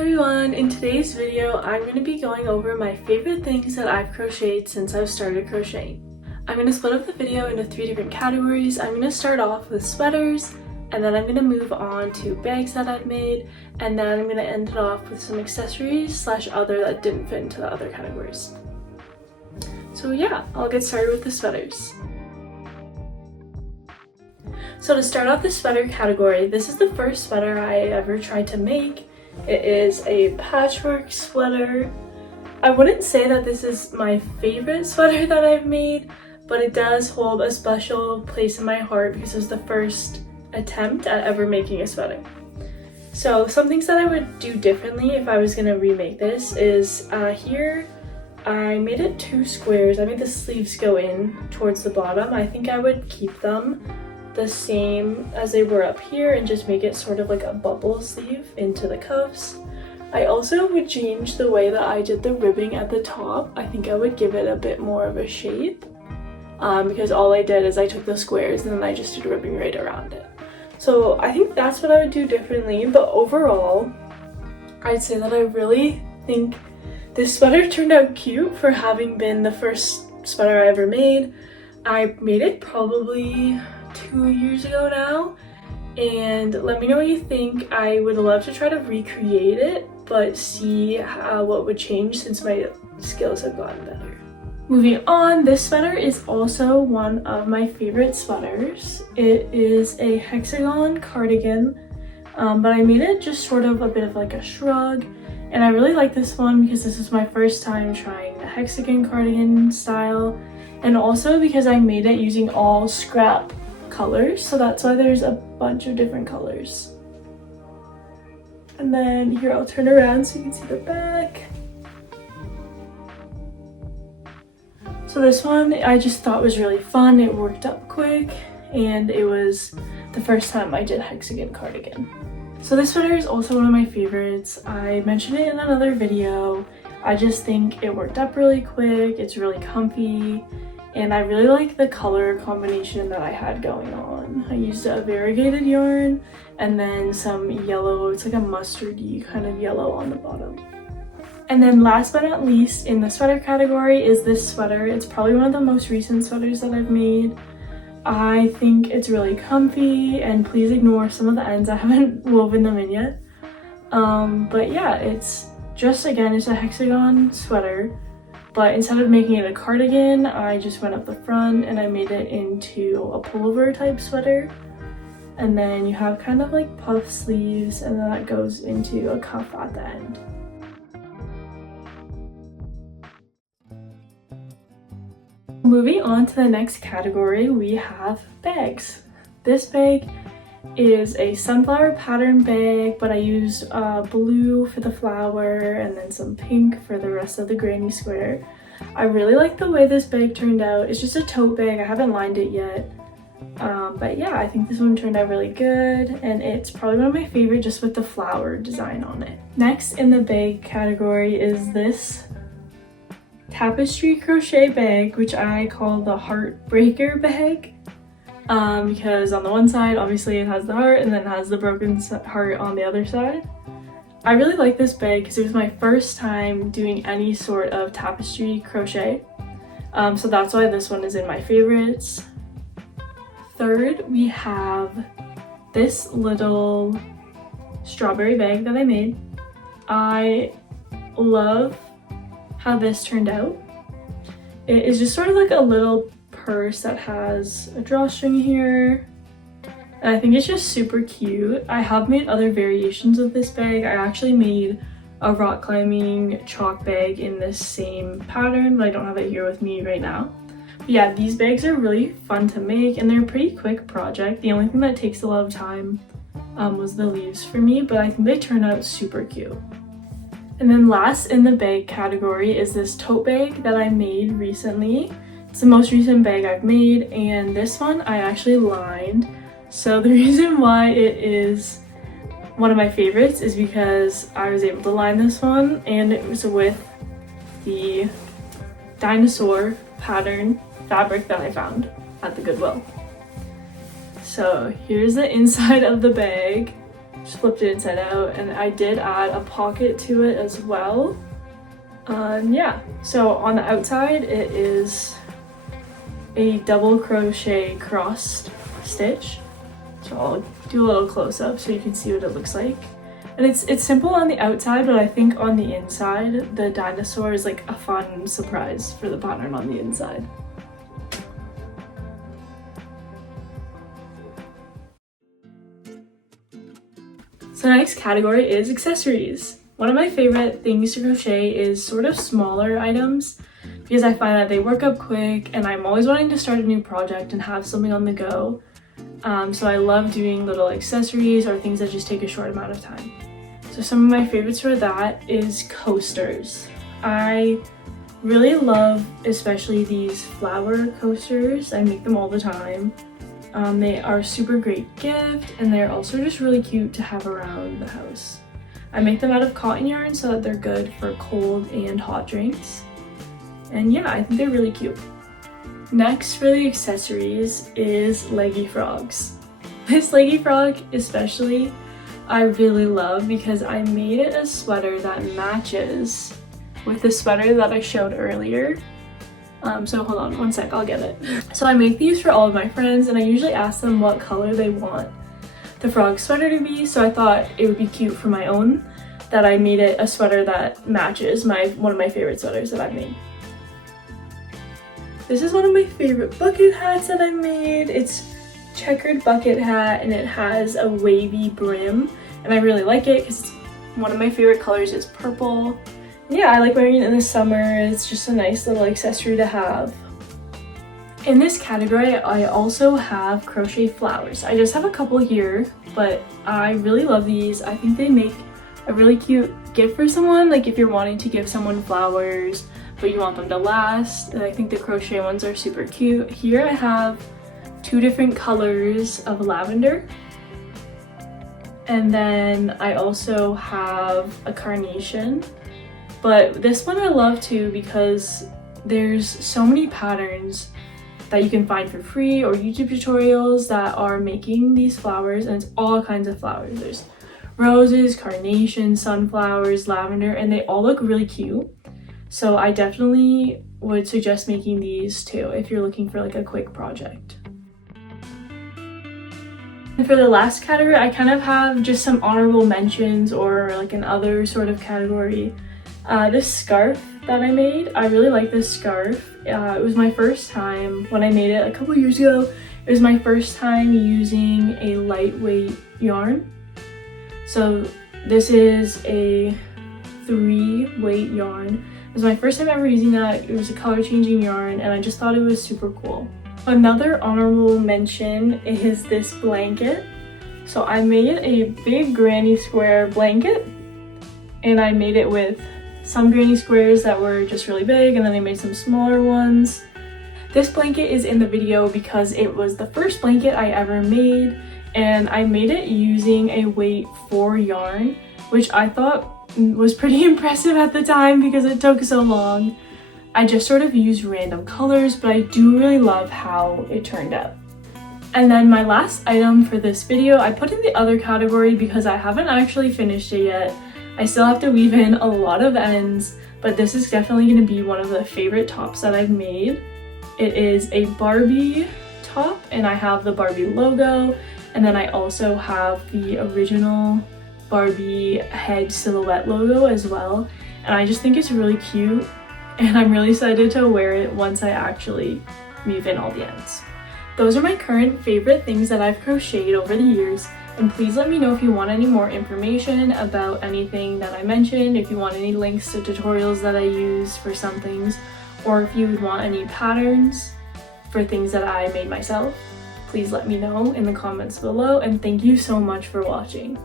everyone! In today's video, I'm going to be going over my favorite things that I've crocheted since I've started crocheting. I'm going to split up the video into 3 different categories. I'm going to start off with sweaters, and then I'm going to move on to bags that I've made, and then I'm going to end it off with some accessories / other that didn't fit into the other categories. So yeah, I'll get started with the sweaters. So to start off the sweater category, this is the first sweater I ever tried to make. It is a patchwork sweater. I wouldn't say that this is my favorite sweater that I've made, but it does hold a special place in my heart because it was the first attempt at ever making a sweater. So some things that I would do differently if I was going to remake this is here I made it 2 squares. I made the sleeves go in towards the bottom. I think I would keep them the same as they were up here and just make it sort of like a bubble sleeve into the cuffs. I also would change the way that I did the ribbing at the top. I think I would give it a bit more of a shape because all I did is I took the squares and then I just did ribbing right around it. So I think that's what I would do differently, but overall I'd say that I really think this sweater turned out cute for having been the first sweater I ever made. I made it probably 2 years ago now, and let me know what you think. I would love to try to recreate it, but see what would change since my skills have gotten better. Moving on, this sweater is also one of my favorite sweaters. It is a hexagon cardigan, but I made it just sort of a bit of like a shrug, and I really like this one because this is my first time trying the hexagon cardigan style, and also because I made it using all scrap colors, so that's why there's a bunch of different colors. And then here, I'll turn around so you can see the back. So this one I just thought was really fun. It worked up quick, and it was the first time I did hexagon cardigan. So this sweater is also one of my favorites. I mentioned it in another video. I just think it worked up really quick. It's really comfy. And I really like the color combination that I had going on. I used a variegated yarn and then some yellow, it's like a mustardy kind of yellow on the bottom. And then last but not least in the sweater category is this sweater. It's probably one of the most recent sweaters that I've made. I think it's really comfy, and please ignore some of the ends. I haven't woven them in yet. But yeah, it's just, again, it's a hexagon sweater. But instead of making it a cardigan, I just went up the front and I made it into a pullover type sweater. And then you have kind of like puff sleeves, and then that goes into a cuff at the end. Moving on to the next category, we have bags. This bag is a sunflower pattern bag, but I used blue for the flower and then some pink for the rest of the granny square. I really like the way this bag turned out. It's just a tote bag. I haven't lined it yet. But yeah, I think this one turned out really good, and it's probably one of my favorite just with the flower design on it. Next in the bag category is this tapestry crochet bag, which I call the heartbreaker bag. Because on the one side, obviously it has the heart, and then it has the broken heart on the other side. I really like this bag because it was my first time doing any sort of tapestry crochet. So that's why this one is in my favorites. Third, we have this little strawberry bag that I made. I love how this turned out. It is just sort of like a little purse that has a drawstring here, and I think it's just super cute. I have made other variations of this bag. I actually made a rock climbing chalk bag in this same pattern, but I don't have it here with me right now. But yeah, these bags are really fun to make, and they're a pretty quick project. The only thing that takes a lot of time was the leaves for me, but I think they turned out super cute. And then last in the bag category is this tote bag that I made recently. It's the most recent bag I've made, and this one I actually lined. So the reason why it is one of my favorites is because I was able to line this one, and it was with the dinosaur pattern fabric that I found at the Goodwill. So here's the inside of the bag. just flipped it inside out, and I did add a pocket to it as well. Yeah, so on the outside it is a double crochet cross stitch. So I'll do a little close-up so you can see what it looks like. And it's simple on the outside, but I think on the inside, the dinosaur is like a fun surprise for the pattern on the inside. So the next category is accessories. One of my favorite things to crochet is sort of smaller items because I find that they work up quick and I'm always wanting to start a new project and have something on the go. So I love doing little accessories or things that just take a short amount of time. So some of my favorites for that is coasters. I really love especially these flower coasters. I make them all the time. They are a super great gift and they're also just really cute to have around the house. I make them out of cotton yarn so that they're good for cold and hot drinks. And yeah, I think they're really cute. Next for the accessories is leggy frogs. This leggy frog especially I really love because I made it a sweater that matches with the sweater that I showed earlier. So hold on one sec, I'll get it. So I make these for all of my friends and I usually ask them what color they want the frog sweater to be, so I thought it would be cute for my own that I made it a sweater that matches one of my favorite sweaters that I've made. This is one of my favorite bucket hats that I made. It's checkered bucket hat and it has a wavy brim and I really like it because one of my favorite colors is purple. Yeah, I like wearing it in the summer. It's just a nice little accessory to have. In this category, I also have crochet flowers. I just have a couple here, but I really love these. I think they make a really cute gift for someone, like if you're wanting to give someone flowers, but you want them to last. And I think the crochet ones are super cute. Here I have 2 different colors of lavender. And then I also have a carnation. But this one I love too because there's so many patterns that you can find for free or YouTube tutorials that are making these flowers, and it's all kinds of flowers. There's roses, carnations, sunflowers, lavender, and they all look really cute. So I definitely would suggest making these too if you're looking for like a quick project. And for the last category, I kind of have just some honorable mentions or like an other sort of category. This scarf that I made, I really like this scarf. It was my first time when I made it a couple years ago. It was my first time using a lightweight yarn. So this is a 3-weight yarn. It was my first time ever using that. It was a color changing yarn and I just thought it was super cool. Another honorable mention is this blanket. So I made a big granny square blanket and I made it with some granny squares that were just really big and then I made some smaller ones. This blanket is in the video because it was the first blanket I ever made and I made it using a weight 4 yarn, which I thought was pretty impressive at the time because it took so long. I just sort of used random colors, but I do really love how it turned out. And then my last item for this video, I put in the other category because I haven't actually finished it yet. I still have to weave in a lot of ends, but this is definitely going to be one of the favorite tops that I've made. It is a Barbie top and I have the Barbie logo, and then I also have the original Barbie head silhouette logo as well, and I just think it's really cute and I'm really excited to wear it once I actually weave in all the ends. Those are my current favorite things that I've crocheted over the years, and please let me know if you want any more information about anything that I mentioned, if you want any links to tutorials that I use for some things, or if you would want any patterns for things that I made myself. Please let me know in the comments below, and thank you so much for watching.